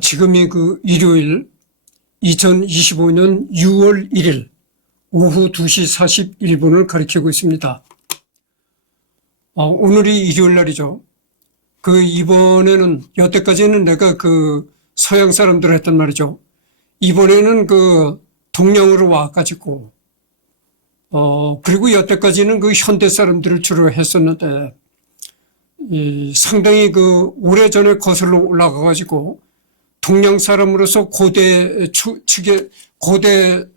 지금이 그 일요일 2025년 6월 1일 오후 2시 41분을 가리키고 있습니다. 오늘이 일요일 날이죠. 이번에는 여태까지는 내가 서양 사람들 했단 말이죠. 이번에는 동양으로 와가지고 그리고 여태까지는 현대 사람들을 주로 했었는데 상당히 오래전에 거슬러 올라가가지고 동양 사람으로서 고대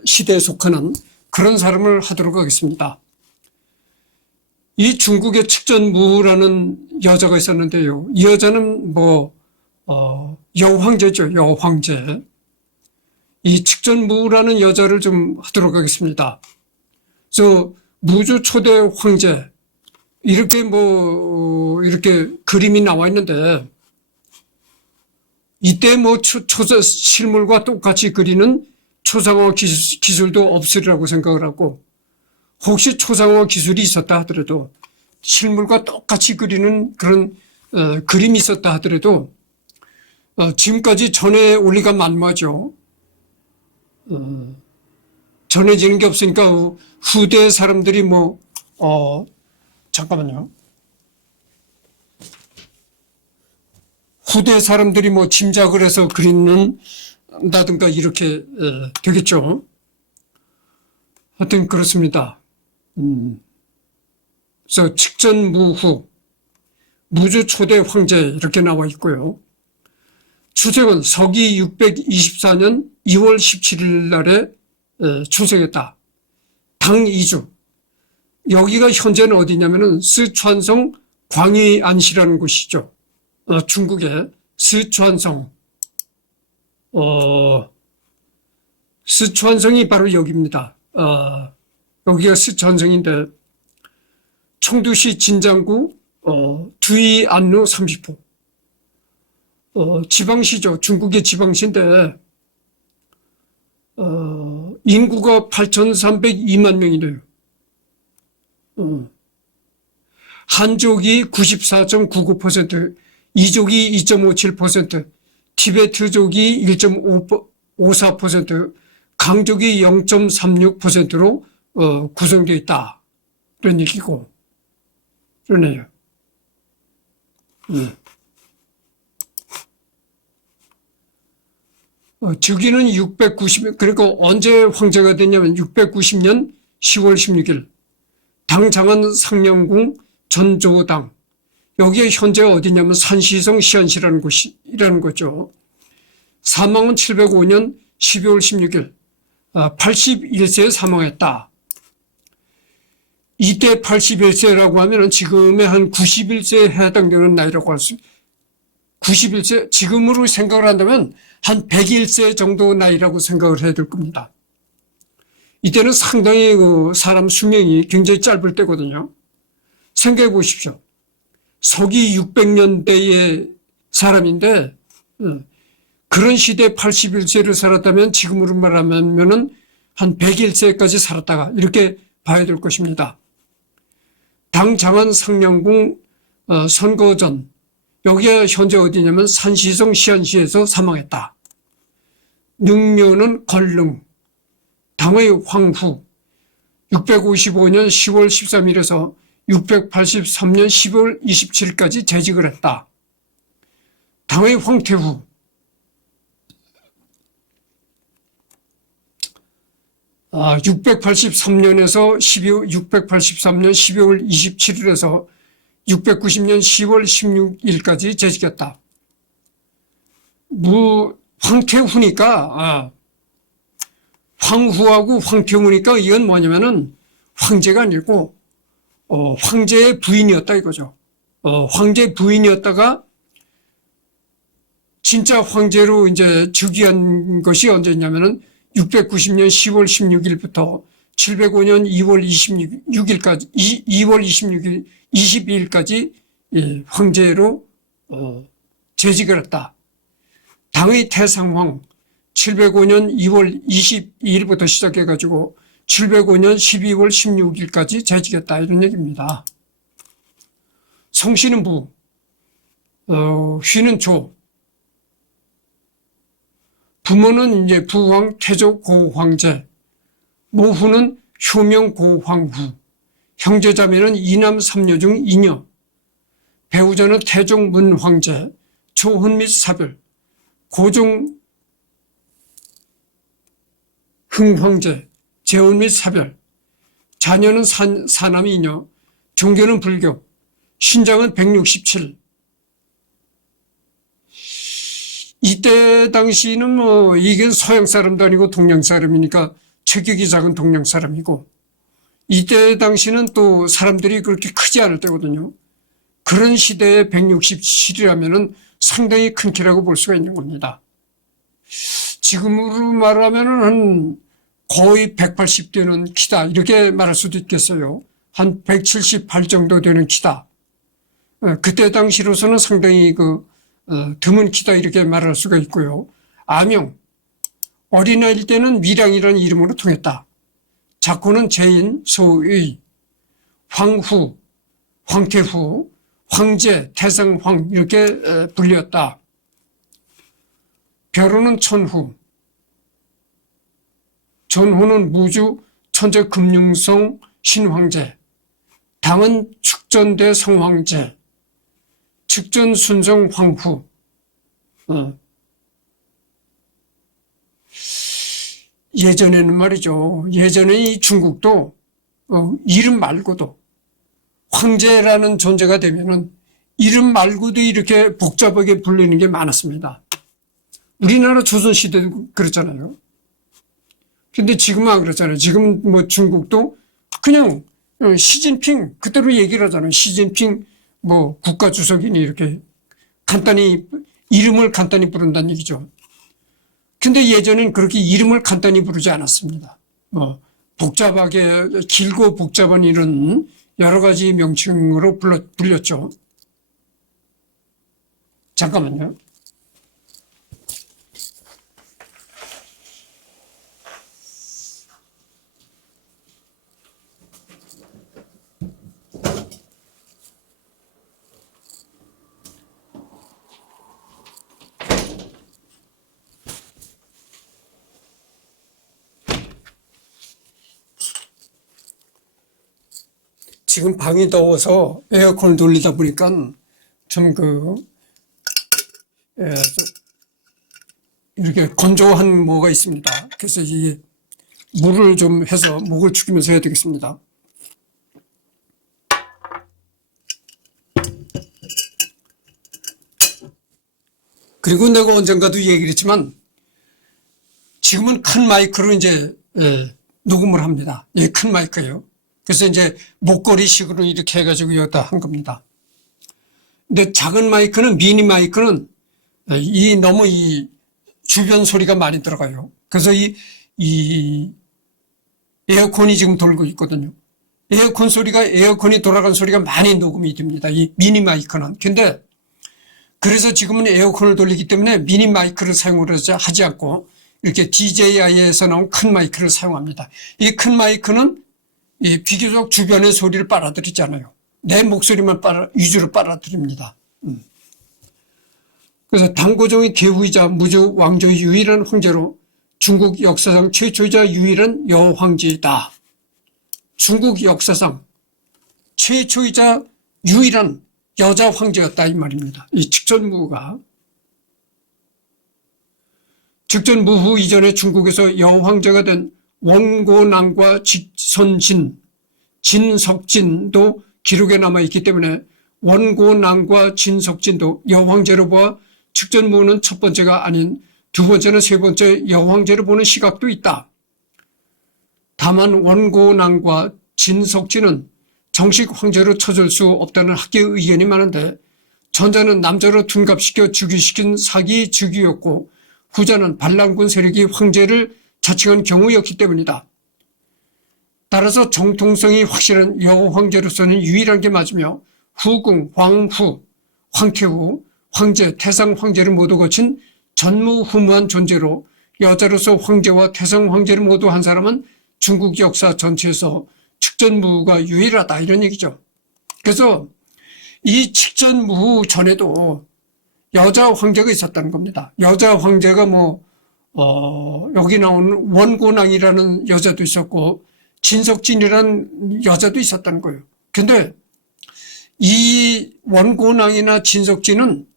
시대에 속하는 그런 사람을 하도록 하겠습니다. 이 중국의 측전무라는 여자가 있었는데요. 이 여자는 여황제죠. 여황제. 이 측전무라는 여자를 좀 하도록 하겠습니다. 무주 초대 황제 이렇게 이렇게 그림이 나와 있는데 이때 실물과 똑같이 그리는 초상화 기술도 없으리라고 생각을 하고, 혹시 초상화 기술이 있었다 하더라도 실물과 똑같이 그리는 그런 그림이 있었다 하더라도 지금까지 전해 올 리가 만무하죠. 전해지는 게 없으니까 후대 사람들이 잠깐만요. 후대 사람들이 짐작을 해서 그린다든가 이렇게 되겠죠. 하여튼 그렇습니다. 그래서 측전무후, 무주 초대 황제 이렇게 나와 있고요. 추생은 서기 624년 2월 17일 날에 출생했다. 당 이주. 여기가 현재는 어디냐면은 스촨성 광의안시라는 곳이죠. 중국의 스촨성. 스촨성이 바로 여기입니다. 여기가 스촨성인데 청두시 진장구 두이 안루 30호. 지방시죠. 중국의 지방시인데 인구가 8,302만 명이네요. 한족이 94.99%, 이족이 2.57%, 티베트족이 1.54%, 강족이 0.36%로 구성되어 있다. 그런 얘기고. 그러네요. 즉위는 690년, 그러니까 언제 황제가 됐냐면 690년 10월 16일. 당 장안 상령궁 전조당. 여기에 현재 어디냐면 산시성 시안시라는 곳이라는 거죠. 사망은 705년 12월 16일. 81세에 사망했다. 이때 81세라고 하면 지금의 한 91세에 해당되는 나이라고 할 수, 91세, 지금으로 생각을 한다면 한 101세 정도 나이라고 생각을 해야 될 겁니다. 이때는 상당히 사람 수명이 굉장히 짧을 때거든요. 생각해 보십시오. 서기 600년대의 사람인데 그런 시대에 81세를 살았다면 지금으로 말하면 한 101세까지 살았다가 이렇게 봐야 될 것입니다. 당 장안 상령궁 선거 전, 여기가 현재 어디냐면 산시성 시안시에서 사망했다. 능묘는 걸릉, 당의 황후, 655년 10월 13일에서 683년 10월 27일까지 재직을 했다. 당의 황태후, 683년에서 683년 12월 27일에서 690년 10월 16일까지 재직했다. 황태후니까 황후하고 황태후니까 이건 뭐냐면은 황제가 아니고 황제의 부인이었다 이거죠. 황제 부인이었다가 진짜 황제로 이제 즉위한 것이 언제냐면은 690년 10월 16일부터 705년 2월 26일까지 2월 22일까지 황제로 재직을 했다. 당의 태상황 705년 2월 22일부터 시작해가지고 705년 12월 16일까지 재직했다 이런 얘기입니다. 성씨는 부, 휘는 조, 부모는 이제 부황, 태조, 고황제, 모후는 효명, 고황후, 형제자매는 이남 삼녀 중 이녀, 배우자는 태종, 문황제, 조혼 및 사별, 고종, 흥황제, 재혼 및 사별, 자녀는 사남 이녀, 종교는 불교, 신장은 167. 이때 당시는 뭐 이게 서양 사람도 아니고 동양 사람이니까 체격이 작은 동양 사람이고, 이때 당시는 또 사람들이 그렇게 크지 않을 때거든요. 그런 시대에 167이라면은 상당히 큰 키라고 볼 수가 있는 겁니다. 지금으로 말하면은 한 거의 180 되는 키다 이렇게 말할 수도 있겠어요. 한 178 정도 되는 키다. 그때 당시로서는 상당히 드문 키다 이렇게 말할 수가 있고요. 아명, 어린아이일 때는 미량이라는 이름으로 통했다. 작고는 제인, 소의, 황후, 황태후, 황제, 태상황 이렇게 불렸다. 벼로는 천후, 전후는 무주, 천재 금융성 신황제, 당은 축전대 성황제, 측전 순성 황후. 예전에는 말이죠. 예전에 이 중국도 이름 말고도 황제라는 존재가 되면은 이름 말고도 이렇게 복잡하게 불리는 게 많았습니다. 우리나라 조선시대도 그렇잖아요. 근데 지금은 안 그렇잖아요. 지금 뭐 중국도 그냥 시진핑 그대로 얘기를 하잖아요. 시진핑 뭐 국가주석이니 이렇게 간단히 이름을 간단히 부른다는 얘기죠. 근데 예전엔 그렇게 이름을 간단히 부르지 않았습니다. 복잡하게 길고 복잡한 이런 여러 가지 명칭으로 불렸죠. 잠깐만요. 지금 방이 더워서 에어컨을 돌리다 보니까 좀 이렇게 건조한 뭐가 있습니다. 그래서 이 물을 좀 해서 목을 축이면서 해야 되겠습니다. 그리고 내가 언젠가도 얘기를 했지만 지금은 큰 마이크로 이제 녹음을 합니다. 예, 큰 마이크예요. 그래서 이제 목걸이식으로 이렇게 해가지고 여기다 한 겁니다. 근데 작은 마이크는 미니 마이크는 너무 이 주변 소리가 많이 들어가요. 그래서 이 에어컨이 지금 돌고 있거든요. 에어컨이 돌아간 소리가 많이 녹음이 됩니다. 이 미니 마이크는. 근데 그래서 지금은 에어컨을 돌리기 때문에 미니 마이크를 사용을 하지 않고 이렇게 DJI에서 나온 큰 마이크를 사용합니다. 이 큰 마이크는 비교적 주변의 소리를 빨아들이잖아요. 내 목소리만 위주로 빨아들입니다. 그래서 당고종의 계후이자 무주 왕조의 유일한 황제로 중국 역사상 최초이자 유일한 여황제이다. 중국 역사상 최초이자 유일한 여자 황제였다 이 말입니다. 이 측전무후가. 측전무후 이전에 중국에서 여황제가 된 원고난과 직선진, 진석진도 기록에 남아있기 때문에 원고난과 진석진도 여황제로 보아 측전무후는 첫 번째가 아닌 두 번째나 세 번째 여황제로 보는 시각도 있다. 다만 원고난과 진석진은 정식 황제로 쳐줄 수 없다는 학계의 의견이 많은데 전자는 남자로 둔갑시켜 즉위시킨 사기 즉위였고 후자는 반란군 세력이 황제를 자칭한 경우였기 때문이다. 따라서 정통성이 확실한 여황제로서는 유일한 게 맞으며 후궁, 황후, 황태후, 황제, 태상 황제를 모두 거친 전무후무한 존재로 여자로서 황제와 태상 황제를 모두 한 사람은 중국 역사 전체에서 측전무후가 유일하다 이런 얘기죠. 그래서 이 측전무후 전에도 여자 황제가 있었다는 겁니다. 여자 황제가 여기 나오는 원고낭이라는 여자도 있었고 진석진이라는 여자도 있었다는 거예요. 근데 이 원고낭이나 진석진은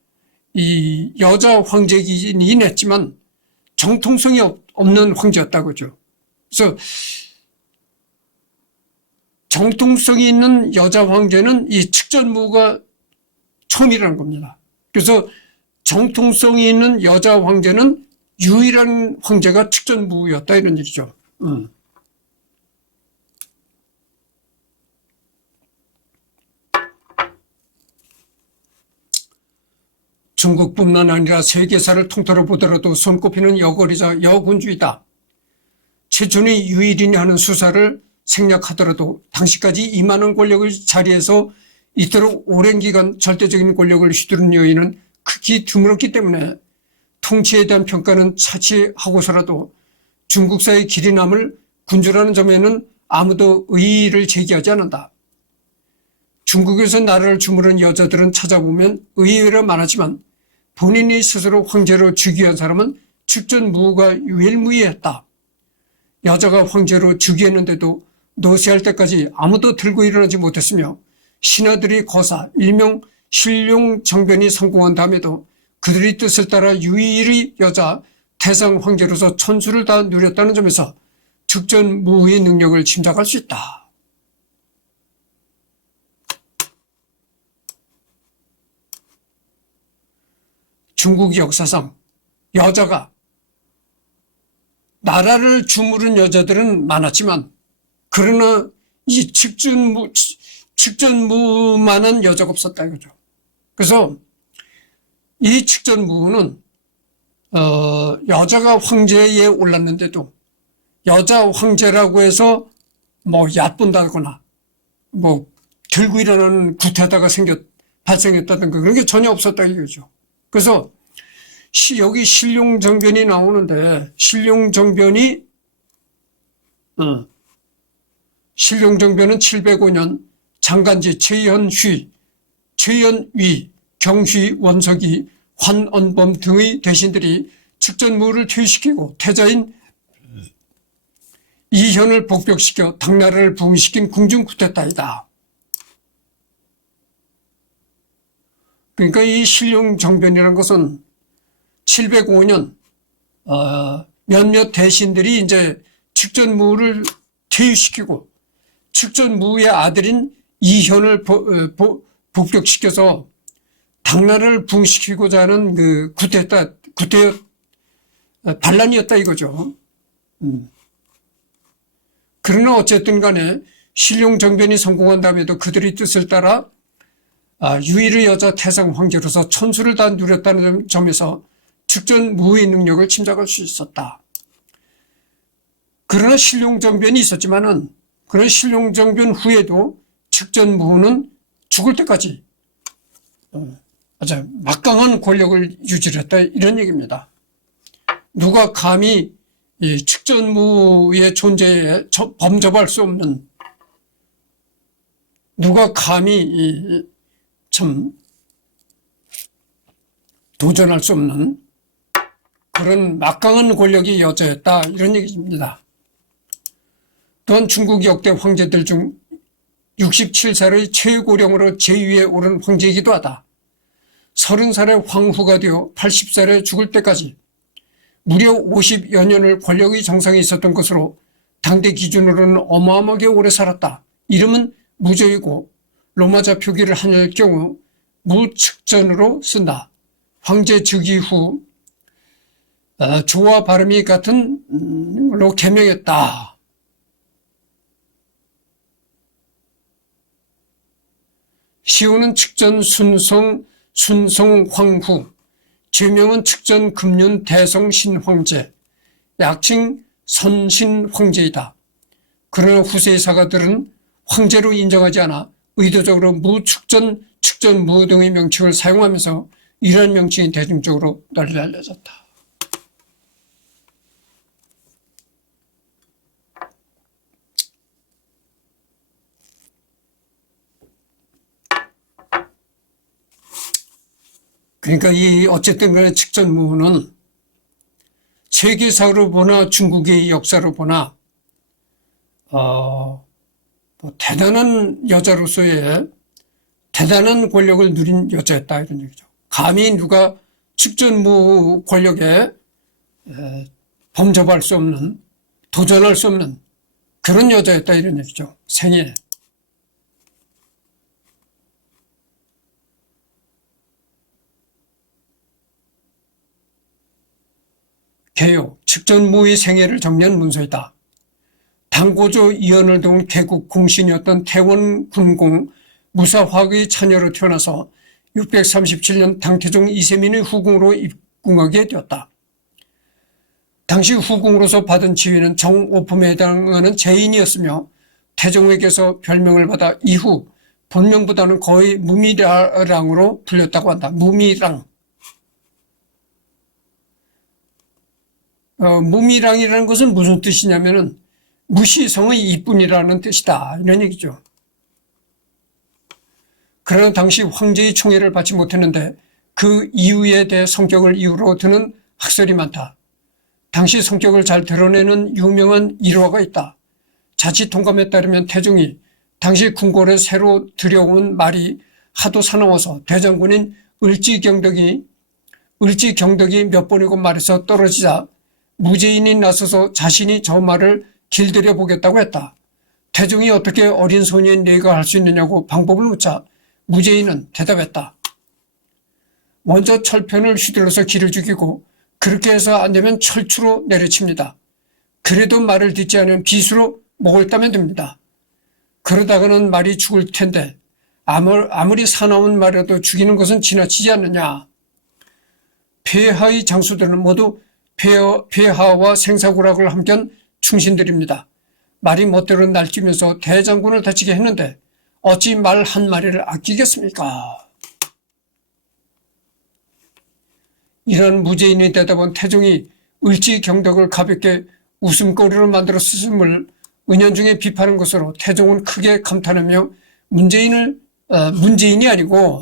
이 여자 황제이긴 했지만 정통성이 없는 황제였다고죠. 그래서 정통성이 있는 여자 황제는 이 측전무가 처음이라는 겁니다. 그래서 정통성이 있는 여자 황제는 유일한 황제가 측전무였다 이런 얘기죠. 중국뿐만 아니라 세계사를 통틀어 보더라도 손꼽히는 여거리자 여군주이다. 최준이 유일이냐 하는 수사를 생략하더라도 당시까지 이만한 권력을 자리에서 이토록 오랜 기간 절대적인 권력을 휘두른 여인은 극히 드물었기 때문에 통치에 대한 평가는 차치하고서라도 중국사의 길이 남을 군주라는 점에는 아무도 의의를 제기하지 않는다. 중국에서 나라를 주무른 여자들은 찾아보면 의외로 많았지만 본인이 스스로 황제로 즉위한 사람은 측전무가 유일무이했다. 여자가 황제로 즉위했는데도 노쇠할 때까지 아무도 들고 일어나지 못했으며 신하들이 거사 일명 신룡정변이 성공한 다음에도 그들의 뜻을 따라 유일의 여자 태상 황제로서 천수를 다 누렸다는 점에서 측전무의 능력을 짐작할 수 있다. 중국 역사상 여자가 나라를 주무른 여자들은 많았지만 그러나 이 측전무만한 여자가 없었다 이거죠. 그래서 이 측전무는 여자가 황제에 올랐는데도 여자 황제라고 해서 뭐 얕본다거나 뭐 들고 일어나는 구태다가 발생했다든가 그런 게 전혀 없었다 이거죠. 그래서 여기 신룡정변이 나오는데 신룡정변은 705년 장간지 최연위, 경휘, 원석이, 환언범 등의 대신들이 측전무를 퇴위시키고 태자인 이현을 복벽시켜 당나라를 부흥시킨 궁중 쿠데타이다. 그러니까 이 신룡정변이라는 것은 705년 몇몇 대신들이 이제 측전무를 퇴위시키고 측전무의 아들인 이현을 복벽시켜서 당나라를 부흥시키고자 하는 그 구태 반란이었다 이거죠. 그러나 어쨌든 간에 신룡정변이 성공한 다음에도 그들의 뜻을 따라 유일의 여자 태상 황제로서 천수를 다 누렸다는 점에서 측전무의 능력을 짐작할 수 있었다. 그러나 신룡정변이 있었지만은 그런 신룡정변 후에도 측전무는 죽을 때까지 아주 막강한 권력을 유지했다 이런 얘기입니다. 누가 감히 이 측전무의 존재에 범접할 수 없는, 누가 감히 참 도전할 수 없는 그런 막강한 권력이 여자였다 이런 얘기입니다. 또한 중국 역대 황제들 중 67살의 최고령으로 제위에 오른 황제이기도 하다. 30살의 황후가 되어 80살에 죽을 때까지 무려 50여 년을 권력의 정상에 있었던 것으로 당대 기준으로는 어마어마하게 오래 살았다. 이름은 무저이고 로마자 표기를 할 경우 무측전으로 쓴다. 황제 즉위 후 조와 발음이 같은 로 개명했다. 시호는 측전 순성 황후, 제명은 측전 금륜 대성 신황제, 약칭 선신 황제이다. 그러나 후세의 사가들은 황제로 인정하지 않아 의도적으로 무측전, 측전무 등의 명칭을 사용하면서 이러한 명칭이 대중적으로 널리 알려졌다. 그러니까 이 어쨌든 간에 측전무는 세계사로 보나 중국의 역사로 보나 뭐 대단한 여자로서의 대단한 권력을 누린 여자였다 이런 얘기죠. 감히 누가 측전무 권력에 범접할 수 없는, 도전할 수 없는 그런 여자였다 이런 얘기죠. 생애. 개요, 측전무의 생애를 정리한 문서이다. 당고조 이연을 도운 개국 공신이었던 태원군공 무사화의 자녀로 태어나서 637년 당태종 이세민의 후궁으로 입궁하게 되었다. 당시 후궁으로서 받은 지위는 정오품에 해당하는 제인이었으며 태종에게서 별명을 받아 이후 본명보다는 거의 무미랑으로 불렸다고 한다. 무미랑. 무미랑이라는 것은 무슨 뜻이냐면은 무시성의 이쁜이라는 뜻이다 이런 얘기죠. 그러나 당시 황제의 총애를 받지 못했는데 그 이유에 대해 성격을 이유로 드는 학설이 많다. 당시 성격을 잘 드러내는 유명한 일화가 있다. 자칫 통감에 따르면 태종이 당시 궁궐에 새로 들여온 말이 하도 사나워서 대장군인 을지경덕이 몇 번이고 말에서 떨어지자 무제인이 나서서 자신이 저 말을 길들여 보겠다고 했다. 태종이 어떻게 어린 소녀의 내가 할 수 있느냐고 방법을 묻자 무제인은 대답했다. 먼저 철편을 휘둘러서 기를 죽이고 그렇게 해서 안 되면 철추로 내려칩니다. 그래도 말을 듣지 않으면 빗으로 목을 따면 됩니다. 그러다가는 말이 죽을 텐데 아무리 사나운 말이라도 죽이는 것은 지나치지 않느냐. 폐하의 장수들은 모두 폐하와 생사구락을 함께한 충신들입니다. 말이 멋대로 날뛰면서 대장군을 다치게 했는데 어찌 말 한마디를 아끼겠습니까? 이런 무제인의 대답은 태종이 을지경덕을 가볍게 웃음거리로 만들었음을 은연중에 비판한 것으로 태종은 크게 감탄하며 문재인이 아니고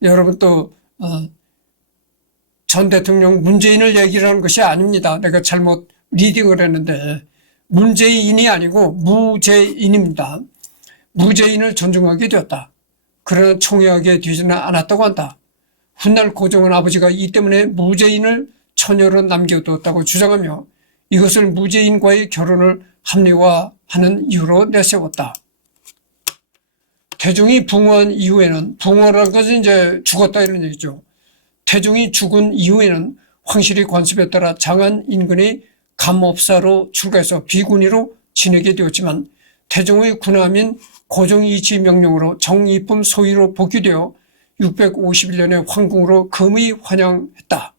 여러분 또 전 대통령 문재인을 얘기를 하는 것이 아닙니다. 내가 잘못 리딩을 했는데 문재인이 아니고 무제인입니다. 무제인을 존중하게 되었다. 그러나 총애하게 되지는 않았다고 한다. 훗날 고종은 아버지가 이 때문에 무제인을 처녀로 남겨두었다고 주장하며 이것을 무제인과의 결혼을 합리화하는 이유로 내세웠다. 태종이 붕어한 이후에는, 붕어라는 것은 이제 죽었다 이런 얘기죠. 태종이 죽은 이후에는 황실이 관습에 따라 장안 인근의 감업사로 출가해서 비군이로 지내게 되었지만 태종의 군함인 고종이치 명령으로 정이품 소위로 복귀되어 651년에 황궁으로 금의 환영했다.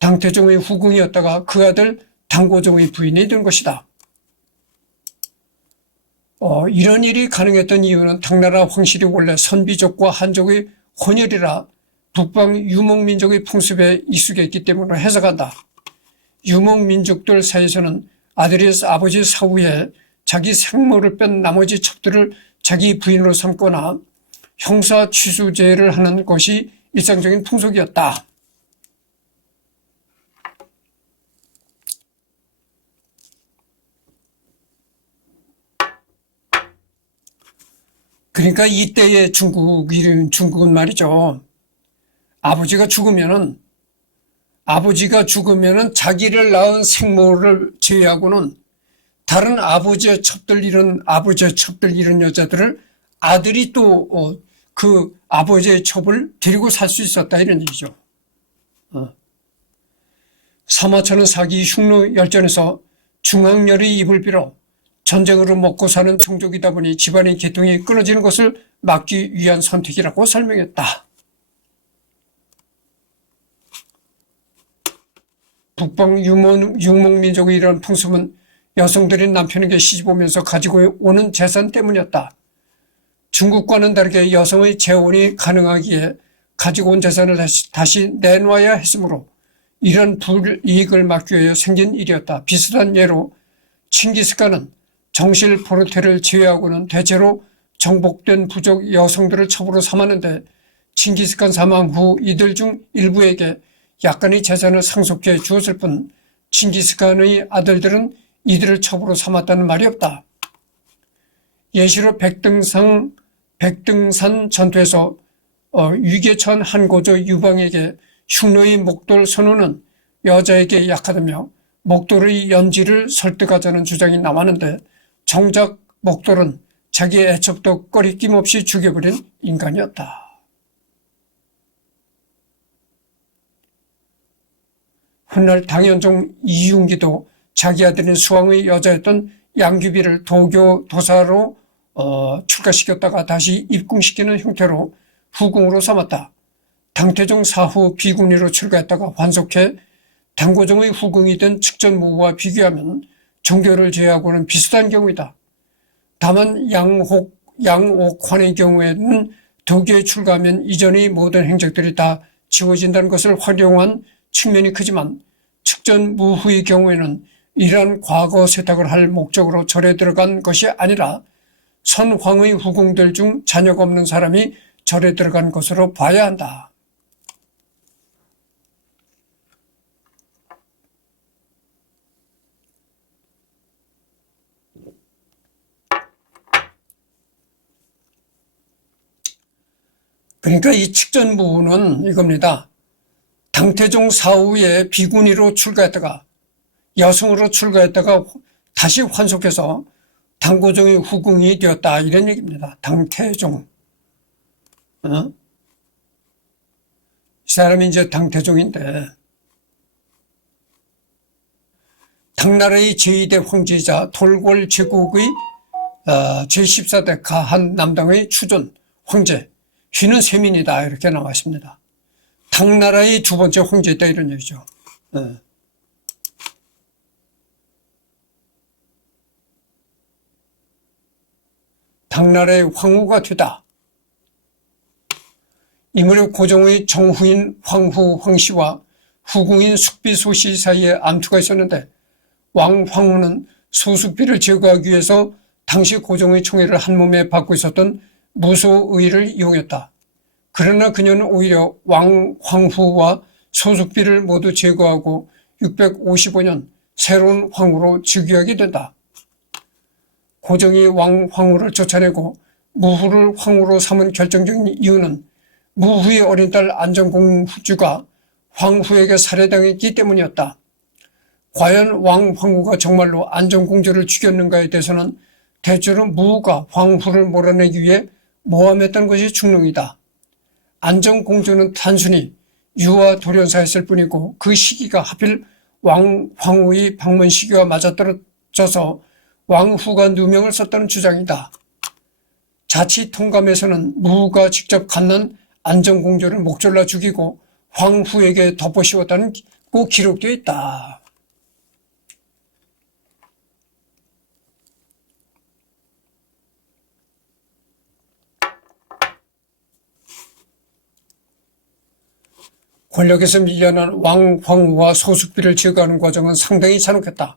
당태종의 후궁이었다가 그 아들 당고종의 부인이 된 것이다. 이런 일이 가능했던 이유는 당나라 황실이 원래 선비족과 한족의 혼혈이라 북방 유목민족의 풍습에 익숙했기 때문으로 해석한다. 유목민족들 사이에서는 아들이 아버지 사후에 자기 생모를 뺀 나머지 첩들을 자기 부인으로 삼거나 형사 취수제를 하는 것이 일상적인 풍속이었다. 그러니까 이때의 중국은 말이죠. 아버지가 죽으면은 자기를 낳은 생모를 제외하고는 다른 아버지의 첩들 이런 여자들을 아들이 또 그 아버지의 첩을 데리고 살 수 있었다 이런 얘기죠. 사마천은 사기 흉노 열전에서 중앙열의 입을 빌어 전쟁으로 먹고 사는 종족이다 보니 집안의 계통이 끊어지는 것을 막기 위한 선택이라고 설명했다. 북방 유목민족의 이러한 풍습은 여성들이 남편에게 시집오면서 가지고 오는 재산 때문이었다. 중국과는 다르게 여성의 재혼이 가능하기에 가지고 온 재산을 다시 내놔야 했으므로 이런 불이익을 막기 위해 생긴 일이었다. 비슷한 예로 칭기스칸은 정실 포르테를 제외하고는 대체로 정복된 부족 여성들을 첩으로 삼았는데 칭기스칸 사망 후 이들 중 일부에게 약간의 재산을 상속해 주었을 뿐 칭기스칸의 아들들은 이들을 첩으로 삼았다는 말이 없다. 예시로 백등산 전투에서 위계천 한고조 유방에게 흉노의 목돌 선우는 여자에게 약하다며 목돌의 연지를 설득하자는 주장이 나왔는데 정작 목돌은 자기의 애첩도 꺼리낌 없이 죽여버린 인간이었다. 훗날 당현종 이윤기도 자기 아들인 수왕의 여자였던 양귀비를 도교 도사로 출가시켰다가 다시 입궁시키는 형태로 후궁으로 삼았다. 당태종 사후 비군위로 출가했다가 환속해 당고종의 후궁이 된 측전무후와 비교하면 종교를 제외하고는 비슷한 경우이다. 다만 양옥환의 경우에는 도교에 출가하면 이전의 모든 행적들이 다 지워진다는 것을 활용한 측면이 크지만 측전무후의 경우에는 이러한 과거 세탁을 할 목적으로 절에 들어간 것이 아니라 선황의 후궁들 중 자녀가 없는 사람이 절에 들어간 것으로 봐야 한다. 그러니까 이 측전무후는 이겁니다. 당태종 사후에 비군위로 출가했다가 여성으로 출가했다가 다시 환속해서 당고종의 후궁이 되었다 이런 얘기입니다. 당태종. 이 사람이 이제 당태종인데 당나라의 제2대 황제이자 돌궐 제국의 제14대 가한 남당의 추존 황제 휘는 세민이다 이렇게 나와 있습니다. 당나라의 두 번째 황제였다 이런 얘기죠. 당나라의 황후가 되다. 이 무렵 고종의 정후인 황후 황씨와 후궁인 숙비 소씨 사이에 암투가 있었는데 왕 황후는 소숙비를 제거하기 위해서 당시 고종의 총애를 한몸에 받고 있었던 무소의를 이용했다. 그러나 그녀는 오히려 왕 황후와 소숙비를 모두 제거하고 655년 새로운 황후로 즉위하게 된다. 고종이 왕 황후를 쫓아내고 무후를 황후로 삼은 결정적인 이유는 무후의 어린 딸 안전공주가 황후에게 살해당했기 때문이었다. 과연 왕 황후가 정말로 안전공주를 죽였는가에 대해서는 대체로 무후가 황후를 몰아내기 위해 모함했던 것이 중론이다. 안전공주는 단순히 유아 돌연사였을 뿐이고 그 시기가 하필 왕 황후의 방문 시기와 맞아떨어져서 왕후가 누명을 썼다는 주장이다. 자치 통감에서는 무후가 직접 갓난 안전공주를 목졸라 죽이고 황후에게 덮어씌웠다는 꼭 기록되어 있다. 권력에서 밀려난 왕 황후와 소숙비를 제거하는 과정은 상당히 잔혹했다.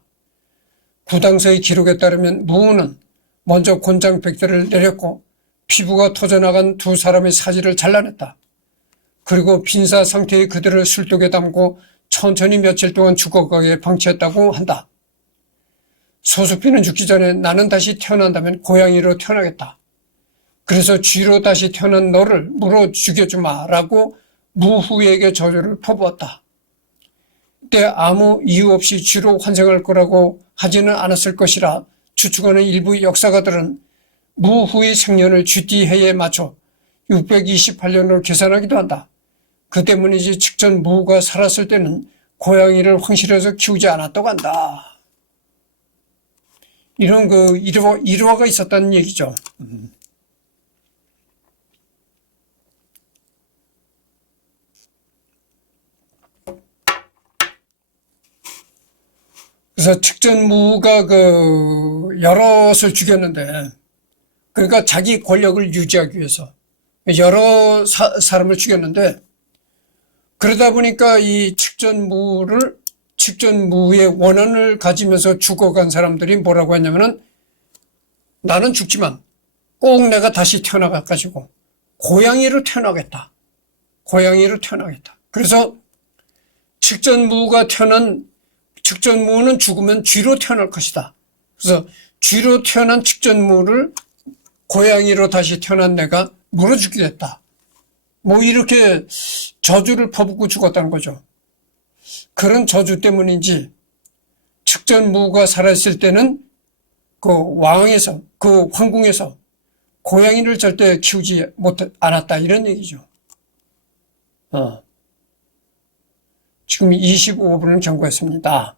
구당서의 기록에 따르면 무후는 먼저 곤장백대를 내렸고 피부가 터져나간 두 사람의 사지를 잘라냈다. 그리고 빈사 상태의 그들을 술독에 담고 천천히 며칠 동안 죽어가게 방치했다고 한다. 소숙비는 죽기 전에 나는 다시 태어난다면 고양이로 태어나겠다. 그래서 쥐로 다시 태어난 너를 물어 죽여주마라고 무후에게 저주를 퍼부었다. 이때 아무 이유 없이 쥐로 환생할 거라고 하지는 않았을 것이라 추측하는 일부 역사가들은 무후의 생년을 쥐띠 해에 맞춰 628년으로 계산하기도 한다. 그 때문이지 측전 무후가 살았을 때는 고양이를 황실에서 키우지 않았다고 한다. 이런 일화가 있었다는 얘기죠. 그래서 측전무후가 여럿을 죽였는데, 그러니까 자기 권력을 유지하기 위해서 여러 사람을 죽였는데, 그러다 보니까 이 측전무후의 원한을 가지면서 죽어간 사람들이 뭐라고 했냐면은, 나는 죽지만 꼭 내가 다시 태어나가지고 고양이로 태어나겠다. 고양이로 태어나겠다. 그래서 측전무는 죽으면 쥐로 태어날 것이다. 그래서 쥐로 태어난 측전무를 고양이로 다시 태어난 내가 물어 죽게 됐다. 뭐 이렇게 저주를 퍼붓고 죽었다는 거죠. 그런 저주 때문인지 측전무가 살아있을 때는 그 황궁에서 고양이를 절대 키우지 않았다 이런 얘기죠. 지금 25분을 경고했습니다.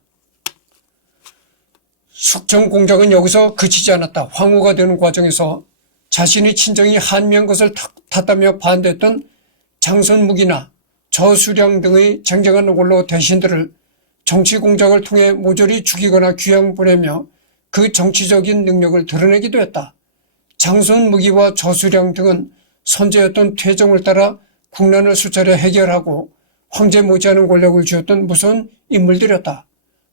숙청공작은 여기서 그치지 않았다. 황후가 되는 과정에서 자신의 친정이 한미한 것을 탓하며 반대했던 장선무기나 저수량 등의 쟁쟁한 원로 대신들을 정치공작을 통해 모조리 죽이거나 귀양 보내며 그 정치적인 능력을 드러내기도 했다. 장선무기와 저수량 등은 선제였던 태종을 따라 국난을 수차례 해결하고 황제 못지않은 권력을 쥐었던 무서운 인물들이었다.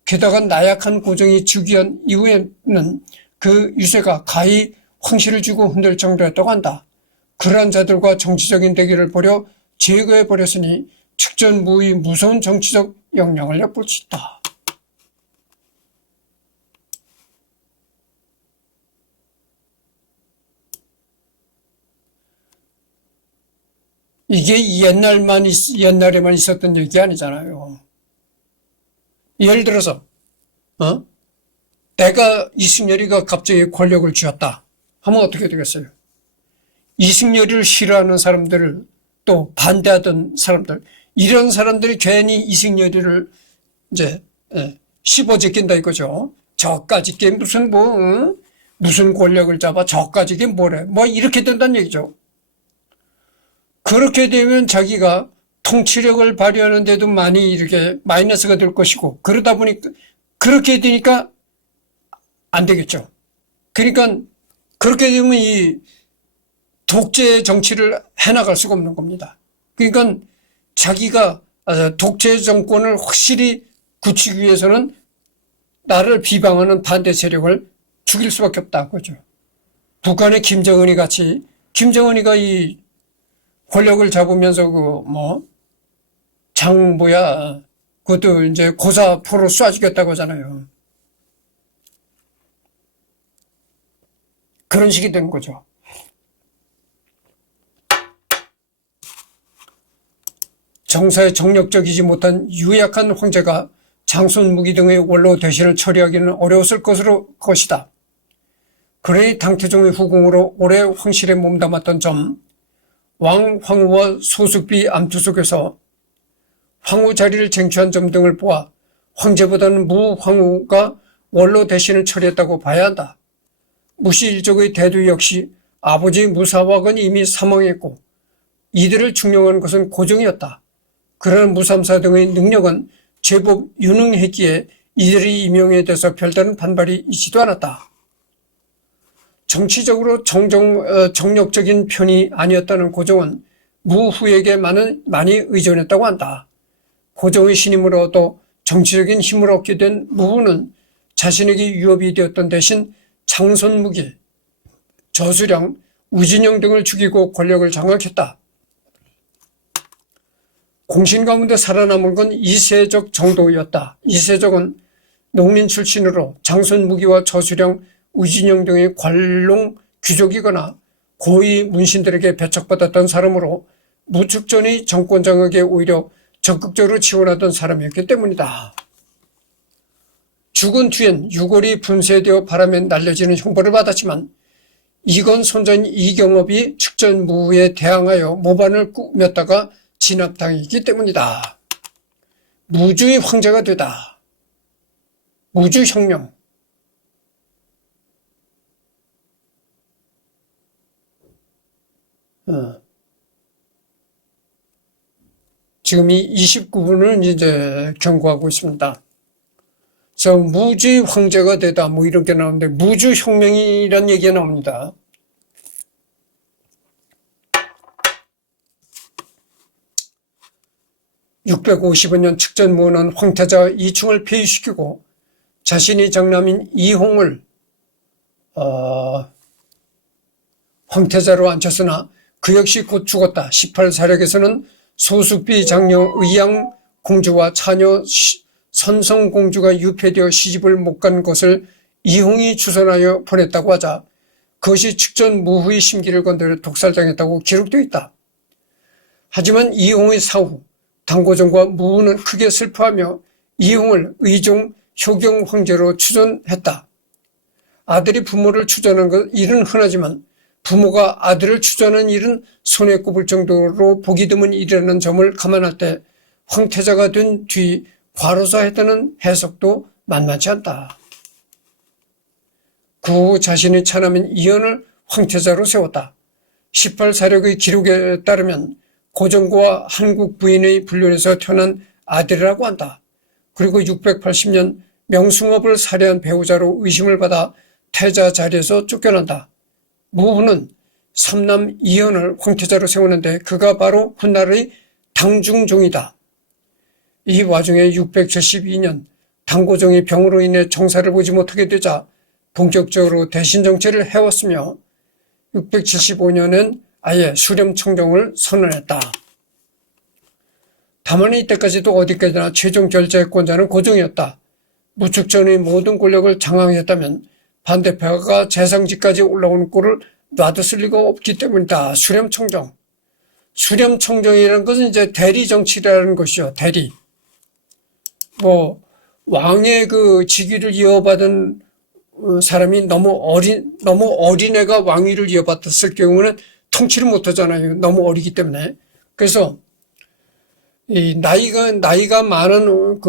게다가 나약한 고종이 즉위한 이후에는 그 유세가 가히 황실을 쥐고 흔들 정도였다고 한다. 그러한 자들과 정치적인 대결을 벌여 제거해버렸으니 측전무의 무서운 정치적 영향을 엿볼 수 있다. 이게 옛날에만 있었던 얘기 아니잖아요. 예를 들어서 내가 이승열이가 갑자기 권력을 쥐었다 하면 어떻게 되겠어요? 이승열이를 싫어하는 사람들, 또 반대하던 사람들, 이런 사람들이 괜히 이승열이를 이제 씹어제낀다 이거죠. 저까지 게 무슨 무슨 권력을 잡아 저까지 게 뭐래, 뭐 이렇게 된다는 얘기죠. 그렇게 되면 자기가 통치력을 발휘하는데도 많이 이렇게 마이너스가 될 것이고, 그러다 보니까 그렇게 되니까 안 되겠죠. 그러니까 그렇게 되면 이 독재 정치를 해나갈 수가 없는 겁니다. 그러니까 자기가 독재 정권을 확실히 굳히기 위해서는 나를 비방하는 반대 세력을 죽일 수밖에 없다 그죠. 북한의 김정은이가 이 권력을 잡으면서 그것도 이제 고사포로 쏴주겠다고 하잖아요. 그런 식이 된 거죠. 정사에 정력적이지 못한 유약한 황제가 장손무기 등의 원로 대신을 처리하기는 어려웠을 것이다. 그러니 당태종의 후궁으로 오래 황실에 몸담았던 황후와 소숙비 암투 속에서 황후 자리를 쟁취한 점 등을 보아 황제보다는 무황후가 원로 대신을 처리했다고 봐야 한다. 무시 일족의 대두 역시 아버지 무사wak은 이미 사망했고 이들을 중용한 것은 고종이었다. 그러나 무삼사 등의 능력은 제법 유능했기에 이들의 임용에 대해서 별다른 반발이 있지도 않았다. 정치적으로 정력적인 편이 아니었다는 고종은 무후에게 많이 의존했다고 한다. 고종의 신임을 얻어 정치적인 힘을 얻게 된 무후는 자신에게 위협이 되었던 대신 장손무기, 저수량, 우진영 등을 죽이고 권력을 장악했다. 공신 가운데 살아남은 건 이세적 정도였다. 이세적은 농민 출신으로 장손무기와 저수량, 우진영 등의 관롱 귀족이거나 고위 문신들에게 배척받았던 사람으로 무축전의 정권 장악에 오히려 적극적으로 지원하던 사람이었기 때문이다. 죽은 뒤엔 유골이 분쇄되어 바람에 날려지는 형벌을 받았지만 이건 손자인 이경업이 측전무후에 대항하여 모반을 꾸몄다가 진압당했기 때문이다. 무주의 황제가 되다. 무주혁명. 지금 이 29분을 이제 경고하고 있습니다. 그래서 무주의 황제가 되다 뭐 이런 게 나오는데 무주혁명이라는 얘기가 나옵니다. (655년) 측전무후는 황태자 이충을 폐위시키고 자신의 장남인 이홍을 황태자로 앉혔으나 그 역시 곧 죽었다. 18사력에서는 소숙비 장녀 의양 공주와 차녀 선성공주가 유폐되어 시집을 못 간 것을 이홍이 주선하여 보냈다고 하자 그것이 측전무후의 심기를 건드려 독살당했다고 기록되어 있다. 하지만 이홍의 사후 당고종과 무후는 크게 슬퍼하며 이홍을 의종 효경 황제로 추존했다. 아들이 부모를 추존한 일은 흔하지만 부모가 아들을 추존한 일은 손에 꼽을 정도로 보기 드문 일이라는 점을 감안할 때 황태자가 된 뒤 과로사했다는 해석도 만만치 않다. 그 후 자신의 차남인 이연을 황태자로 세웠다. 18사력의 기록에 따르면 고종과 한국 부인의 불륜에서 태어난 아들이라고 한다. 그리고 680년 명승업을 살해한 배우자로 의심을 받아 태자 자리에서 쫓겨난다. 무후는 삼남 이연을 황태자로 세우는데 그가 바로 훗날의 당중종이다. 이 와중에 672년 당고종이 병으로 인해 정사를 보지 못하게 되자 본격적으로 대신 정치를 해왔으며 675년엔 아예 수렴청정을 선언했다. 다만 이때까지도 어디까지나 최종 결재권자는 고종이었다. 무축전의 모든 권력을 장악했다면 반대파가 재상지까지 올라오는 꼴을 놔뒀을 리가 없기 때문이다. 수렴청정. 수렴청정이라는 것은 이제 대리정치라는 것이죠. 대리. 왕의 그 직위를 이어받은 사람이 너무 어린 애가 왕위를 이어받았을 경우는 통치를 못하잖아요. 너무 어리기 때문에. 그래서 이 나이가 많은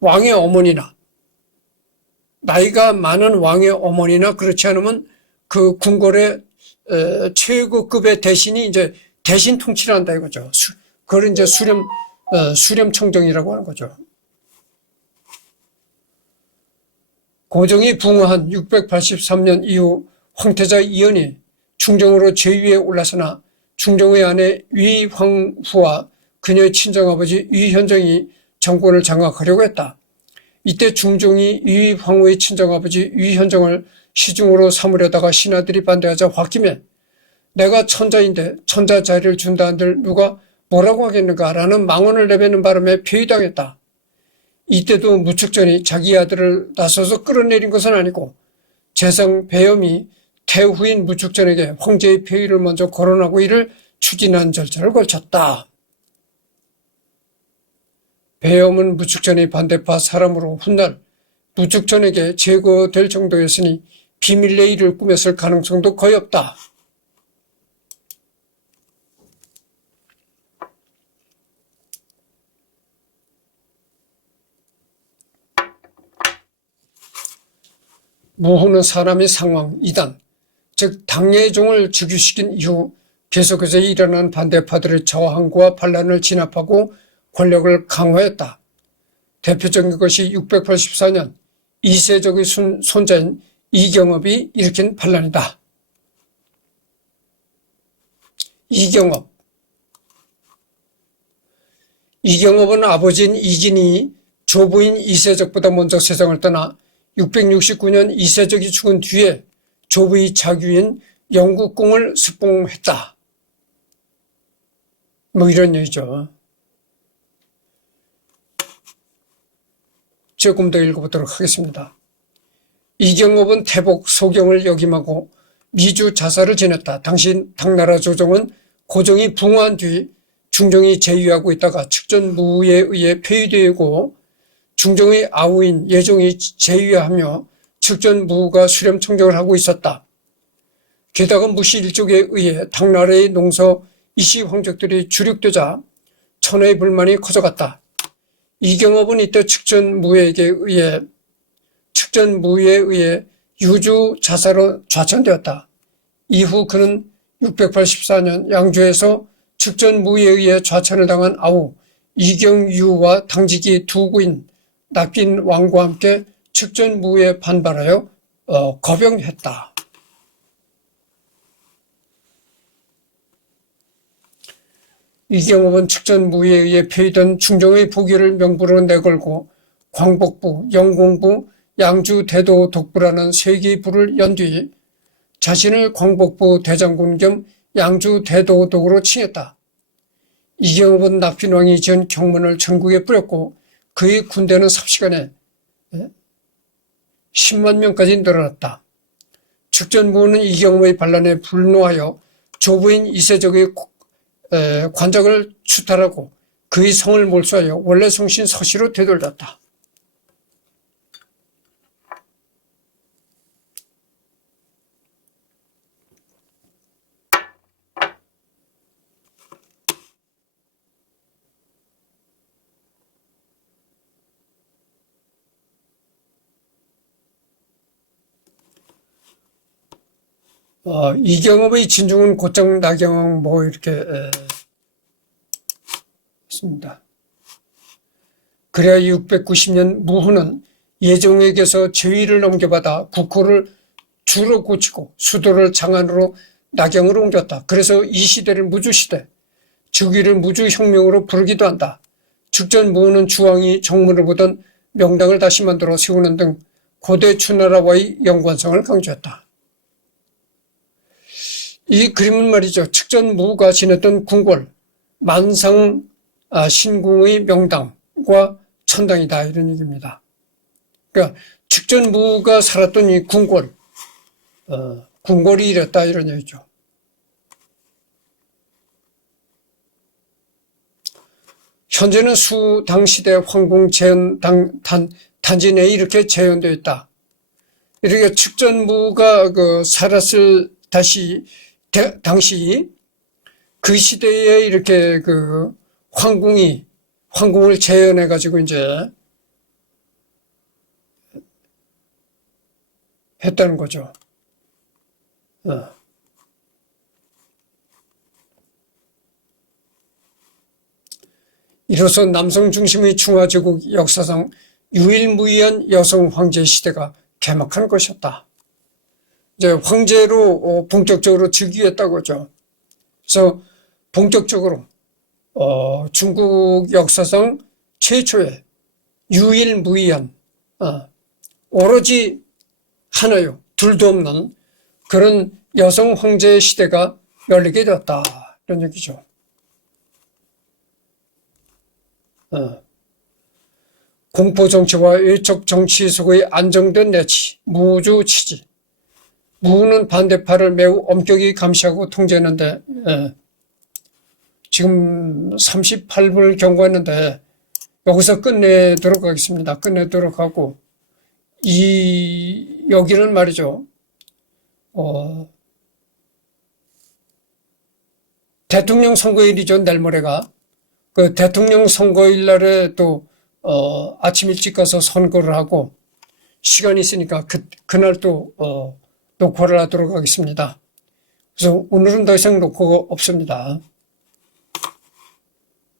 왕의 어머니나 나이가 많은 왕의 어머니나 그렇지 않으면 그 궁궐의 최고급의 대신이 이제 대신 통치를 한다 이거죠. 그걸 이제 수렴청정이라고 하는 거죠. 고종이 붕어한 683년 이후 황태자 이연이 중종으로 제위에 올라서나 중종의 아내 위황후와 그녀의 친정아버지 위현정이 정권을 장악하려고 했다. 이때 중종이 위황후의 친정아버지 위현정을 시중으로 삼으려다가 신하들이 반대하자 홧김에 내가 천자인데 천자 자리를 준다 한들 누가 뭐라고 하겠는가 라는 망언을 내뱉는 바람에 폐위당했다. 이때도 무축전이 자기 아들을 나서서 끌어내린 것은 아니고 재상 배염이 태후인 무축전에게 황제의 폐위를 먼저 거론하고 이를 추진한 절차를 걸쳤다. 배염은 무축전의 반대파 사람으로 훗날 무축전에게 제거될 정도였으니 비밀 내일을 꾸몄을 가능성도 거의 없다. 무후는 사람의 상황 2단, 즉 당예종을 즉위시킨 이후 계속해서 일어난 반대파들의 저항과 반란을 진압하고 권력을 강화했다. 대표적인 것이 684년 이세적의 손자인 이경업이 일으킨 반란이다. 이경업은 아버지인 이진이 조부인 이세적보다 먼저 세상을 떠나 669년 이세적이 죽은 뒤에 조부의 자규인 영국공을 습봉했다. 이런 얘기죠. 조금 더 읽어보도록 하겠습니다. 이경업은 태복 소경을 역임하고 미주 자사를 지냈다. 당시 당나라 조정은 고종이 붕어한 뒤 중종이 제위하고 있다가 측전무에 의해 폐위되고 중종의 아우인 예종이 제위하며 측전무가 수렴청정을 하고 있었다. 게다가 무시 일족에 의해 당나라의 농서 이시 황족들이 주력되자 천하의 불만이 커져갔다. 이경업은 이때 측전무에 의해 유주 자사로 좌천되었다. 이후 그는 684년 양주에서 측전무에 의해 좌천을 당한 아우 이경유와 당직이 두 구인 납긴 왕과 함께 측전무에 반발하여 거병했다. 이경업은 측전무에 의해 폐위된 중종의 부귀를 명부로 내걸고 광복부, 영공부, 양주 대도 독부라는 세 개의 부를 연 뒤 자신을 광복부 대장군 겸 양주 대도독으로 칭했다. 이경업은 낙빈왕이 지은 경문을 전국에 뿌렸고 그의 군대는 삽시간에 10만 명까지 늘어났다. 축전무는 이경업의 반란에 분노하여 조부인 이세적의 관작을 추탈하고 그의 성을 몰수하여 원래 성신 서시로 되돌렸다. 이경업의 진중은 곧장 나경왕 뭐 이렇게 했습니다. 그래야 690년 무후는 예종에게서 제위를 넘겨받아 국호를 주로 고치고 수도를 장안으로 나경으로 옮겼다. 그래서 이 시대를 무주시대, 즉위를 무주혁명으로 부르기도 한다. 즉전 무후는 주왕이 정문을 보던 명당을 다시 만들어 세우는 등 고대 추나라와의 연관성을 강조했다. 이 그림은 말이죠. 측전무가 지냈던 궁궐, 만상 신궁의 명당과 천당이다 이런 얘기입니다. 그러니까 측전무가 살았던 이 궁궐, 궁궐이 이랬다 이런 얘기죠. 현재는 수당시대 황궁 재현 단지 내에 이렇게 재현되어 있다. 이렇게 측전무가 살았을 당시 그 시대에 이렇게 황궁을 재현해 가지고 이제 했다는 거죠. 이로써 남성 중심의 중화제국 역사상 유일무이한 여성 황제 시대가 개막한 것이었다. 이제 황제로 본격적으로 즉위했다고 하죠. 그래서 본격적으로 중국 역사상 최초의 유일무이한 오로지 하나요, 둘도 없는 그런 여성 황제 시대가 열리게 되었다 이런 얘기죠. 공포정치와 외척 정치 속의 안정된 내치, 무주 치지. 무는 반대파를 매우 엄격히 감시하고 통제했는데 지금 38분을 경고했는데 여기서 끝내도록 하겠습니다. 끝내도록 하고 여기는 말이죠. 대통령 선거일이죠. 내일 모레가. 그 대통령 선거일 날에 또 아침 일찍 가서 선거를 하고 시간이 있으니까 그날 또 녹화를 하도록 하겠습니다. 그래서 오늘은 더 이상 녹화가 없습니다.